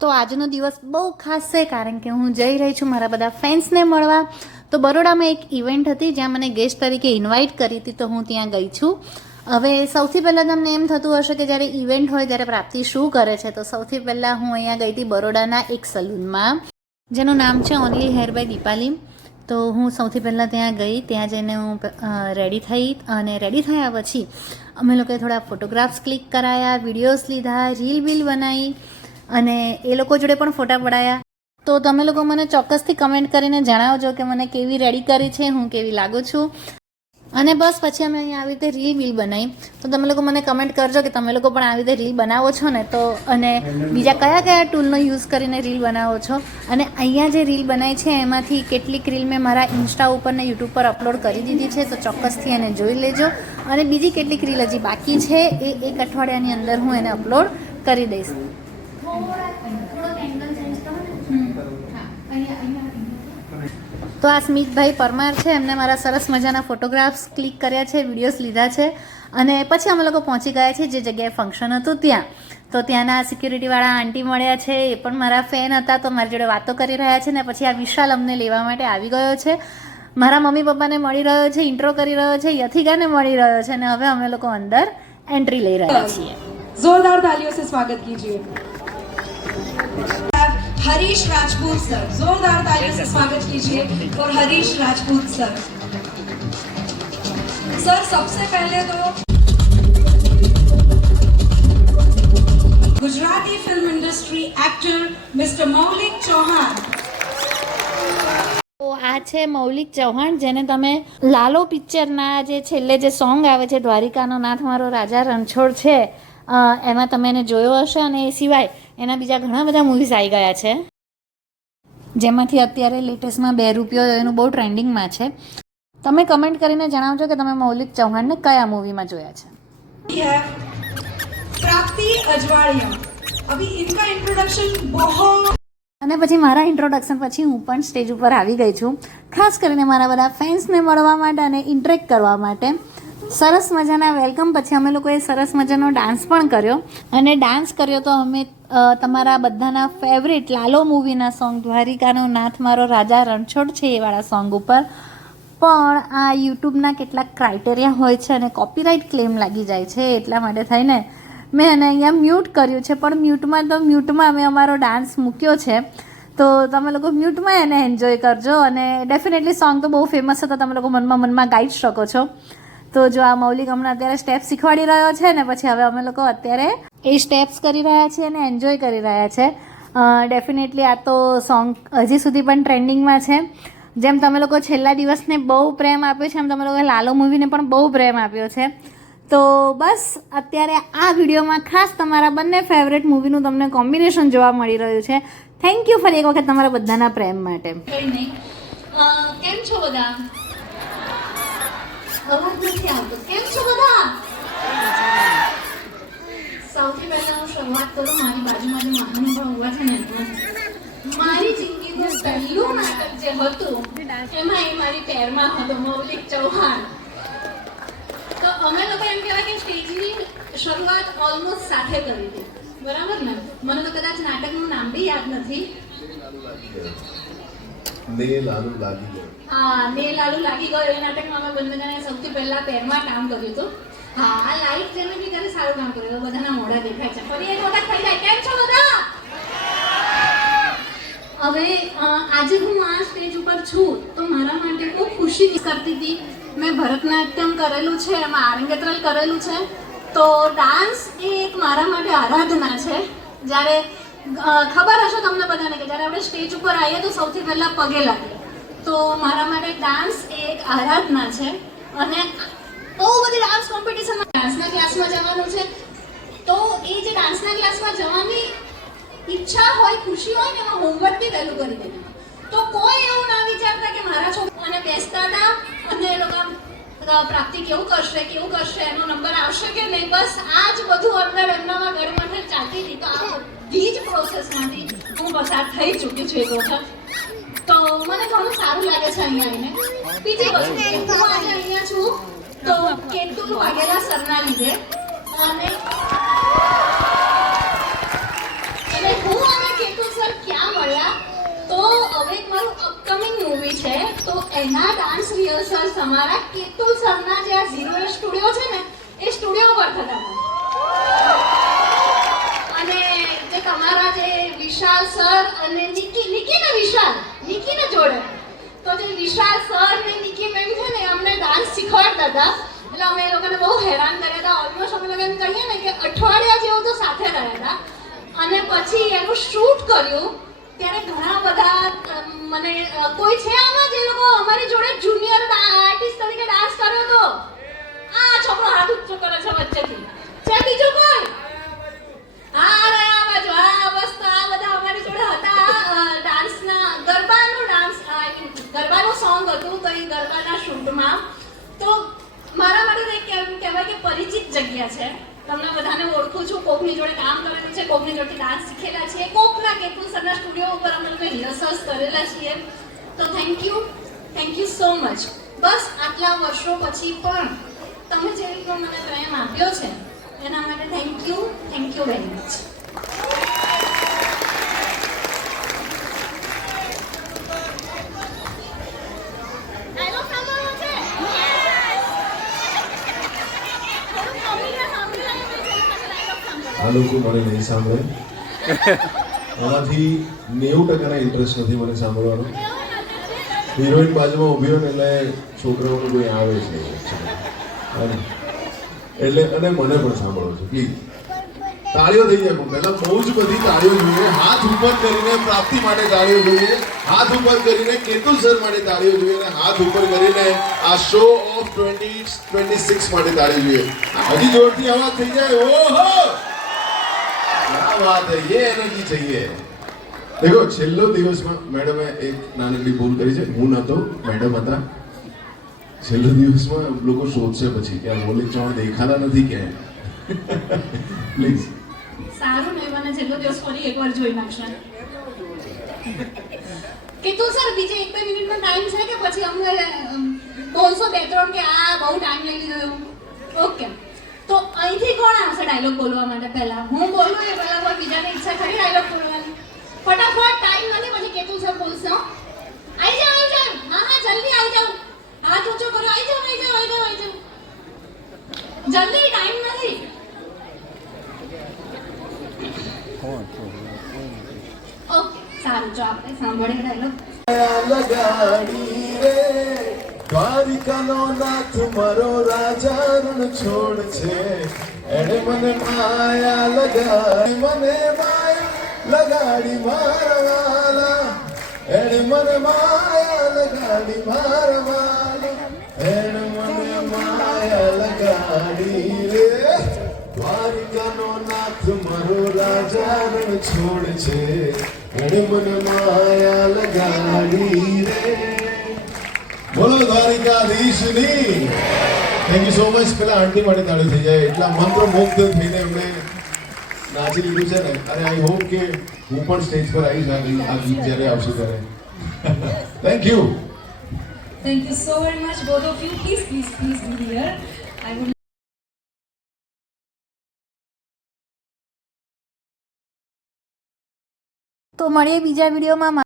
તો આજનો દિવસ બહુ ખાસ છે કારણ કે હું જઈ રહી છું મારા બધા ફ્રેન્ડ્સને મળવા. તો બરોડામાં એક ઇવેન્ટ હતી જ્યાં મને ગેસ્ટ તરીકે ઇન્વાઇટ કરી હતી, તો હું ત્યાં ગઈ છું. હવે સૌથી પહેલાં તમને એમ થતું હશે કે જ્યારે ઇવેન્ટ હોય ત્યારે પ્રાપ્તિ શું કરે છે. તો સૌથી પહેલાં હું અહીંયા ગઈ હતી બરોડાના એક સલૂનમાં જેનું નામ છે ઓનલી હેર બાય દીપાલી. તો હું સૌથી પહેલાં ત્યાં ગઈ, ત્યાં જઈને હું રેડી થઈ અને રેડી થયા પછી અમે લોકોએ થોડા ફોટોગ્રાફ્સ ક્લિક કરાયા, વિડીયોઝ લીધા, રીલ બીલ બનાવી અને એ લોકો જોડે પણ ફોટા પડાયા. તો તમે લોકો મને ચોક્કસથી કમેન્ટ કરીને જણાવજો કે મને કેવી રેડી કરી છે, હું કેવી લાગુ છું. અને બસ પછી અમે અહીંયા આવી રીતે રીલ બીલ બનાવી. તો તમે લોકો મને કમેન્ટ કરજો કે તમે લોકો પણ આવી રીતે રીલ બનાવો છો ને, તો અને બીજા કયા કયા ટૂલનો યુઝ કરીને રીલ બનાવો છો. અને અહીંયા જે રીલ બનાવી છે એમાંથી કેટલીક રીલ મેં મારા ઇન્સ્ટા ઉપર ને યુટ્યુબ પર અપલોડ કરી દીધી છે, તો ચોક્કસથી એને જોઈ લેજો. અને બીજી કેટલીક રીલ હજી બાકી છે એ એક અઠવાડિયાની અંદર હું એને અપલોડ કરી દઈશ. તો આ સ્મિતભાઈ પરમાર છે, એમને મારા સરસ મજાના ફોટોગ્રાફ્સ ક્લિક કર્યા છે, વિડીયોઝ લીધા છે. અને પછી અમે લોકો પહોંચી ગયા છીએ જે જગ્યાએ ફંક્શન હતું ત્યાં. તો ત્યાંના સિક્યુરિટીવાળા આંટી મળ્યા છે, એ પણ મારા ફેન હતા, તો મારી જોડે વાતો કરી રહ્યા છે. ને પછી આ વિશાલ અમને લેવા માટે આવી ગયો છે, મારા મમ્મી પપ્પાને મળી રહ્યો છે, ઇન્ટ્રો કરી રહ્યો છે, યથિકાને મળી રહ્યો છે. અને હવે અમે લોકો અંદર એન્ટ્રી લઈ રહ્યા છીએ. जोरदार तालियों से स्वागत कीजिए हरीश राजपूत सर. जोरदार तालियों से स्वागत कीजिए और हरीश राजपूत सर. सर सबसे पहले तो Gujarati film industry actor mister मौलिक चौहान. તો આ છે મૌલિક ચૌહાણ, જેને તમે લાલો પિક્ચરના જે છેલ્લે જે સોંગ આવે છે દ્વારિકાનો નાથ મારો રાજા રણછોડ છે એમાં તમે એને જોયો હશે. અને એ સિવાય એના બીજા ઘણા બધા મૂવીઝ આવી ગયા છે, જેમાંથી અત્યારે લેટેસ્ટમાં 2 રૂપિયો એનું બહુ ટ્રેન્ડિંગમાં છે. તમે કમેન્ટ કરીને જણાવજો કે તમે મૌલિક ચૌહાણને કયા મૂવીમાં જોયા છે. प्राप्ति अजवाड़िया. अभी इनका इंट्रोडक्शन बहुत. અને પછી મારા ઇન્ટ્રોડક્શન પછી હું પણ સ્ટેજ ઉપર આવી ગઈ છું, ખાસ કરીને મારા બધા ફેન્સને મળવા માટે અને ઇન્ટરેક્ટ કરવા માટે. સરસ મજાના વેલકમ પછી અમે લોકોએ સરસ મજાનો ડાન્સ પણ કર્યો. અને ડાન્સ કર્યો તો અમે તમારા બધાના ફેવરેટ લાલો મૂવીના સોંગ દ્વારિકાનો નાથ મારો રાજા રણછોડ છે એ વાળા સોંગ ઉપર. પણ આ યુટ્યુબના કેટલાક ક્રાઇટેરિયા હોય છે અને કોપીરાઇટ ક્લેમ લાગી જાય છે, એટલા માટે થઈને મેં એને અહીંયા મ્યુટ કર્યું છે. પણ મ્યુટમાં અમે અમારો ડાન્સ મૂક્યો છે, તો તમે લોકો મ્યુટમાં એને એન્જોય કરજો. અને ડેફિનેટલી સોંગ તો બહુ ફેમસ છે, તો તમે લોકો મનમાં ગાઈ જ શકો છો. તો જો આ મૌલિક હમણાં અત્યારે સ્ટેપ્સ શીખવાડી રહ્યો છે ને, પછી હવે અમે લોકો અત્યારે એ સ્ટેપ્સ કરી રહ્યા છીએ અને એન્જોય કરી રહ્યા છે. ડેફિનેટલી આ તો સોંગ હજી સુધી પણ ટ્રેન્ડિંગમાં છે. જેમ તમે લોકો છેલ્લા દિવસને બહુ પ્રેમ આપ્યો છે, એમ તમે લોકો લાલો મૂવીને પણ બહુ પ્રેમ આપ્યો છે. તો બસ અત્યારે આ વિડીયોમાં ખાસ તમારા બંને ફેવરેટ મૂવીનું તમને કોમ્બિનેશન જોવા મળી રહ્યું છે. થેન્ક યુ ફરી એક વખત તમારા બધાના પ્રેમ માટે. કેમ છો બધા? અવાજ નથી આવતો. કેમ છો બધા? સૌથી પહેલા હું શરૂઆત કરું મારી બાજુમાં જે મહાનુભાવ ઉભા છે ને, મારી જિંદગીનું પહેલું નાટક જે હતું એમાં એ મારી પેરમાં હતો મૌલિક ચૌહાણ. તો અમે લોકો એમ કહેવાય કે સ્ટેજની શરૂઆત ઓલમોસ્ટ સાથે કરી હતી, બરાબર ને? મને તો કદાચ નાટકનું નામ બી યાદ નથી. ને લાલુ લાગી ગયો. હા, ને લાલુ લાગી ગયો એ નાટકમાં અમે બંને જણાએ સૌથી પહેલા પેરમાં કામ કર્યું હતું. હા, આ લાઈટ જેને બી કરે સારું કામ કર્યું. બધાના મોઢા દેખાય છે. ફરી એક વખત થઈ જાય. કેમ છો બધા? હવે આજે હું આ સ્ટેજ ઉપર છું તો મારા માટે બહુ ખુશી કરતી હતી. મેં ભરતનાટ્યમ કરેલું છે, એમાં આરંગેત્રલ કરેલું છે. તો ડાન્સ એ એક મારા માટે આરાધના છે. જ્યારે ખબર હશે તમને બધાને કે જ્યારે આપણે સ્ટેજ ઉપર આવીએ તો સૌથી પહેલાં પગે લાગીએ. તો મારા માટે ડાન્સ એ એક આરાધના છે. અને બહુ બધી ડાન્સ કોમ્પિટિશનમાં ડાન્સના ક્લાસમાં જવાનું છે. તો એ જે ડાન્સના ક્લાસમાં જવાની ઈચ્છા હોય, ખુશી હોય ને, એમાં હોમવર્ક બી વહેલું કરી દેવાનું. તો કોઈ એવું ના વિચારતા કે મારા છોકરાને બેસતા હતા અને એ લોકો પ્રાપ્તિ કેવું કરશે એનો નંબર આવશે કે નહીં, બસ આ જ બધું અંદર એમનામાં ગળમથલ ચાલતી હતી. તો આ બધી જ પ્રોસેસમાંથી હું પસાર થઈ ચૂકી છું એક વખત. તો મને ઘણું સારું લાગે છે અહીંયા આવીને. બીજી વસ્તુ હું આજે અહીંયા છું તો કેતુલ વાઘેલા સરના લીધે. અને હું અને હવે એક મારું અપકમિંગ મૂવી છે તો એના ડાન્સ રિહર્સલ તમારા કેતુલ સરના જે આ ઝીરો સ્ટુડિયો છે ને એ સ્ટુડિયો પર થતા હતા અને જે તમારા જે વિશાલ સર અને નિકીને જોડે તો જે વિશાલ સર ને નિકી મેમ છે ને અમને ડાન્સ શીખવાડતા હતા એટલે અમે એ લોકોને બહુ હેરાન કર્યા હતા ઓલમોસ્ટ અમે લોકો એમ કહીએ ને કે અઠવાડિયા જેવું તો સાથે રહ્યા હતા અને પછી એનું શૂટ કર્યું ત્યારે ઘણા બધા મને કોઈ છે આમાં જે લોકો અમારી જોડે જુનિયર આર્ટિસ્ટ તરીકે ડાન્સ કર્યો હતો આ છોકરો હાથ ઊંચો કરે છે વચ્ચેથી છે બીજું કોઈ હા રે આ બાજુ હા બસ તો આ બધા અમારી જોડે હતા ડાન્સના ગરબાનું સોંગ હતું તો એ ગરબાના શૂટમાં તો મારા માટે કેમ કહેવાય કે પરિચિત જગ્યા છે તમને બધાને ઓળખું છું કોકની જોડે કામ કરેલું છે કોકની જોડે ડાન્સ શીખેલા છે કોકના કેતુલ સરના સ્ટુડિયો ઉપર અમે લોકો રિહર્સલ્સ કરેલા છીએ તો થેન્ક યુ સો મચ બસ આટલા વર્ષો પછી પણ તમે જે રીતનો મને પ્રેમ આપ્યો છે એના માટે થેન્ક યુ વેરી મચ આ લોકો મને નહીં સાંભળે આમાંથી 90% ઇન્ટરેસ્ટ નથી મને સાંભળવાનો હિરોઈન બાજુમાં ઊભી હોય ને એટલે છોકરાઓનું કોઈ આવે છે એટલે અને મને પણ સાંભળો છો પ્લીઝ તાળીઓ થઈ જાય પહેલા બહુ જ બધી તાળીઓ જોઈએ હાથ ઉપર કરીને પ્રાપ્તિ માટે તાળીઓ જોઈએ હાથ ઉપર કરીને કેતુલ સર માટે તાળીઓ જોઈએ અને હાથ ઉપર કરીને આ શો ઓફ 2026 માટે તાળીઓ જોઈએ હજી જોરથી અવાજ થઈ જાય ઓહો क्या बात है ये एनर्जी चाहिए देखो છેલ્લો દિવસમાં મેડમે એક નાનકડી ભૂલ કરી છે હું નતો મેડમ હતા છેલ્લો દિવસમાં લોકો શોધશે પછી કે આ મોલિક ચૌહાણ દેખાતા નથી ક્યાંય પ્લીઝ સારું ને મને છેલ્લો દિવસ ફરી એકવાર જોઈ નાખશે કેતુલ સર બીજે 1-2 મિનિટનો ટાઈમ છે કે પછી અમને બોલશો 2-3 કે આ બહુ ટાઈમ લઈ લીધો એવું ઓકે તો અહીંથી કોણ આવશે ડાયલોગ બોલવા માટે પહેલા હું બોલું એ પહેલા કોઈ બીજાની ઈચ્છા ખરી ડાયલોગ બોલવાની ફટાફટ ટાઈમ નથી પછી કેતુલ સર બોલશે આવી જાઓ હા જલ્દી આવી જાઓ હાથ ઊંચો કરો આવી જાઓ જલ્દી ટાઈમ નથી ઓકે સારું જો આપણે સાંભળીએ ડાયલોગ લગાડી રે દ્વારિકાનો નાથ મારો રાજા રણ છોડ છે એણે મને માયા લગાડી મારા વાલા એણે મને માયા લગાડી મારા વાલા એણે મને માયા લગાડી રે દ્વારિકાનો નાથ મારો રાજા રણ છોડ છે એણે મને માયા લગાડી રે બોલો દ્વારિકાધીશની થેન્ક યુ સો મચ પેલા આંટી માટે તાળી થઈ જાય એટલા મંત્રમુગ્ધ થઈને એમણે નાચી લીધું છે ને અને આઈ હોપ કે હું પણ સ્ટેજ પર આવીશ આ ગીત જ્યારે આવશે ત્યારે thank you so very much both of you please be here I would તો મળીએ બીજા વિડીયોમાં